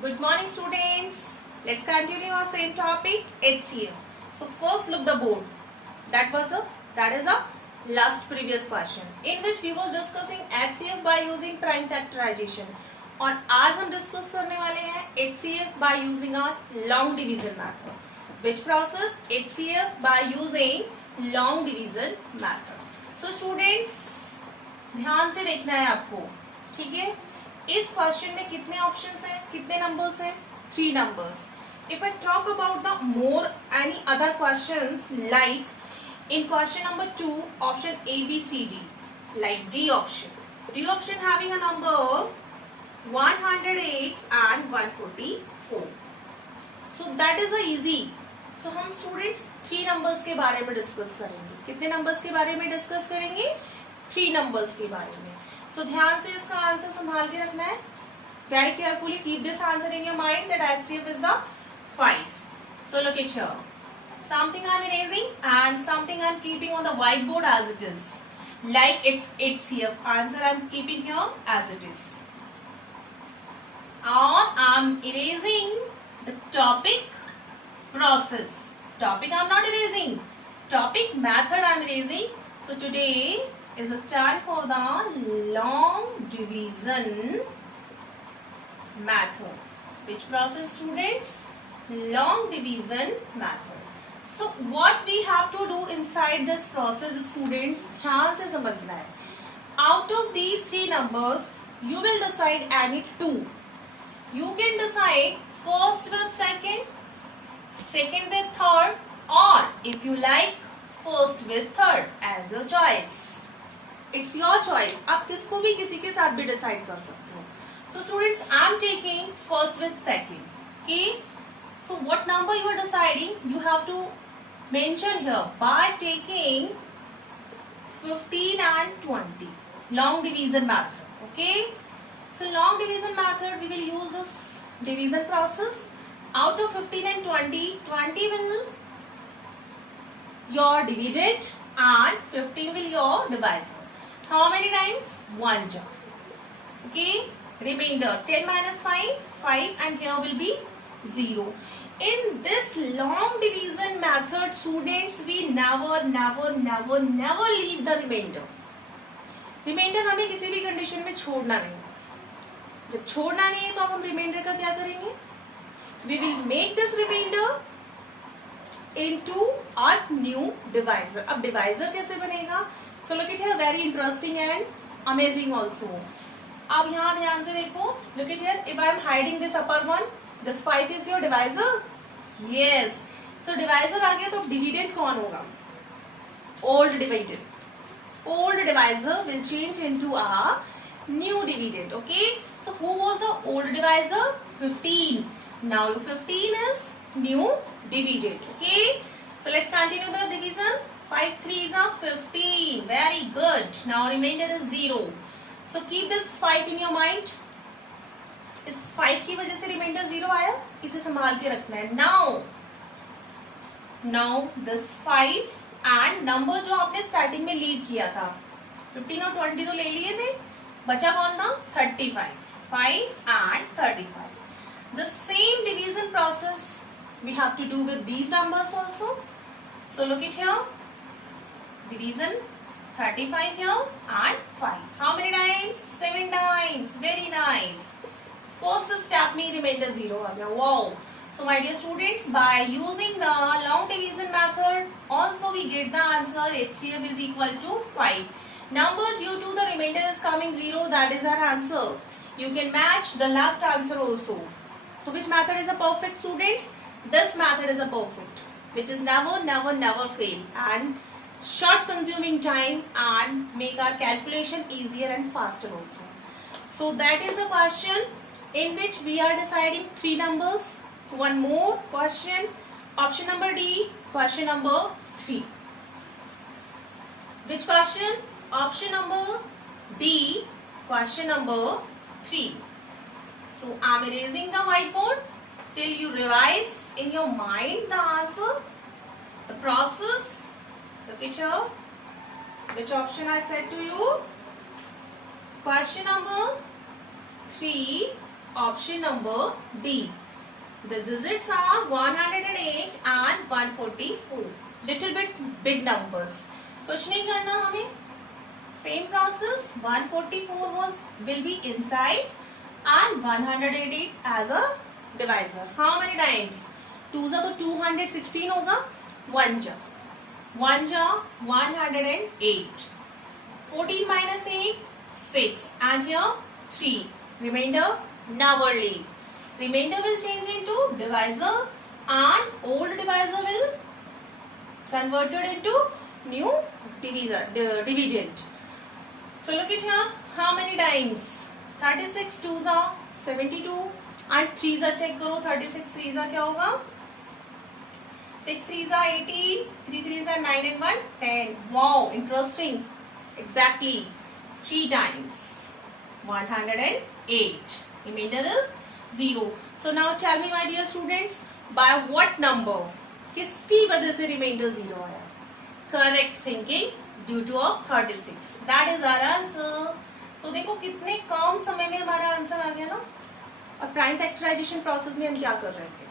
Good morning, students. Let's continue our same topic, HCF. So first look the board. That is a last previous question in which we was discussing HCF by using prime factorization. और आज हम discuss करने वाले हैं HCF by using a long division method. Which process? HCF by using long division method. So students ध्यान से देखना है आपको, ठीक है. इस क्वेश्चन में कितने ऑप्शंस हैं, कितने नंबर्स हैं? 3 numbers. If I talk about the more any other questions like in question number 2 option A B C D, like D option having a number 108 and 144. So that is a easy. So हम students 3 numbers के बारे में discuss करेंगे. कितने numbers के बारे में discuss करेंगे? 3 नंबर्स के बारे में. So ध्यान से इसका आंसर संभाल के रखना है. Very carefully keep this answer in your mind that HCF is the 5. So look at here. Something I'm erasing and something I'm keeping on the whiteboard as it is. Like it's HCF. Answer I'm keeping here as it is. Or I'm erasing the topic process. Topic I'm not erasing. Topic method I'm erasing. So today is a time for the long division method. Which process, students? Long division method. So what we have to do inside this process, students, ध्यान से समझना है. Out of these 3 numbers, you will decide any 2. You can decide first with second, second with third, or if you like, first with third as your choice. It's your choice. आप किसको भी किसी के साथ भी डिसाइड कर सकते हो. So students, I'm taking first with second. Okay. So what number you are deciding? You have to mention here by taking 15 and 20. Long division method. Okay. So long division method, we will use this division process. Out of 15 and 20, 20 will your dividend and 15 will your divisor. How many times? 1 job. Okay. Remainder 10 minus 5, 5, and here will be 0. In this long division method, students, we never leave the remainder. Remainder हमें किसी भी condition में छोड़ना नहीं. जब छोड़ना नहीं है तो अब हम रिमाइंडर का क्या करेंगे? We will make this remainder into a new divisor. अब divisor कैसे बनेगा? So look at here, very interesting and amazing also. अब यहाँ ध्यान से देखो. Look at here, if I am hiding this upper one, this 5 is your divisor. Yes. So divisor आ गया तो dividend कौन होगा? Old dividend. Old divisor will change into a new dividend. Okay. So who was the old divisor? 15. Now 15 is new dividend. Okay. So let's continue the division. 5 3s are 15. Very good. Now remainder is 0. So keep this 5 in your mind. इस 5 की वजह से reminder 0 आया. इसे संभाल के रखना है. Now this 5 and नंबर जो आपने स्टार्टिंग में लीव किया था 15 और 20 तो ले लिए थे. बचा कौन था? 35. 5 and 35. The same division process we have to do with these numbers also. So look at here. Division 35 here and 5. How many times? 7 times. Very nice. First step में remainder 0 आ गया. Wow. So my dear students, by using the long division method, also we get the answer HCF is equal to 5. Number due to the remainder is coming 0. That is our answer. You can match the last answer also. So which method is a perfect, students? This method is a perfect, which is never fail and short consuming time and make our calculation easier and faster also. So that is the question in which we are deciding 3 numbers. So one more question, option number D, question number 3. Which question? Option number D, question number 3. So I am erasing the whiteboard till you revise in your mind the answer, the process. Look at here. Which option I said to you? Question number 3, option number D. The digits are 108 and 144. Little bit big numbers. कुछ नहीं करना हमें. Same process. 144 will be inside and 188 as a divisor. How many times? 2 जा तो 216 होगा. 1 जा 108. 14 minus 8, 6. And here 3. Remainder never leave. Remainder will change into divisor and old divisor will converted into new dividend. So look at here. How many times? 36 2s are 72 and 3s are check करो. 36 3s are क्या होगा? 6 3s are 18, 3 3s are 9 and 1 10. Wow, interesting. Exactly 3 times 108. Remainder is 0. So now tell me my dear students, by what number किसकी वजह से remainder 0 आया? Correct thinking, due to of 36. That is our answer. So देखो कितने कम समय में हमारा answer आ गया ना. और प्राइम फैक्टराइजेशन प्रोसेस में हम क्या कर रहे थे?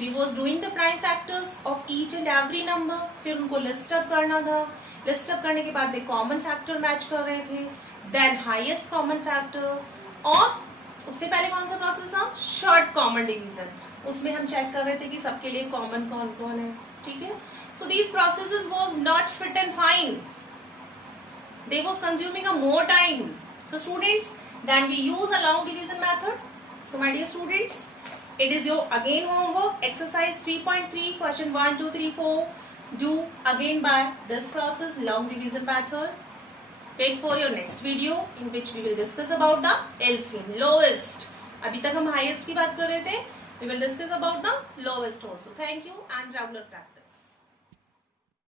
We was doing the prime factors of each and every number. फिर उनको लिस्ट अप करना था. लिस्ट अप करने के बाद वे कॉमन फैक्टर मैच कर रहे थे. Then highest common factor. और उससे पहले कौन सा प्रोसेस था? Short common division. उसमें हम चेक कर रहे थे कि सबके लिए कॉमन कौन कौन है. ठीक है. So these processes was not fit and fine. They was consuming a more time. So students, then we use a long division method. So my dear students, it is your again homework exercise 3.3 question 1 2 3 4. Do again by this process long division method. Wait for your next video in which we will discuss about the LCM lowest. अभी तक हम highest की बात कर रहे थे. We will discuss about the lowest also. Thank you and regular practice.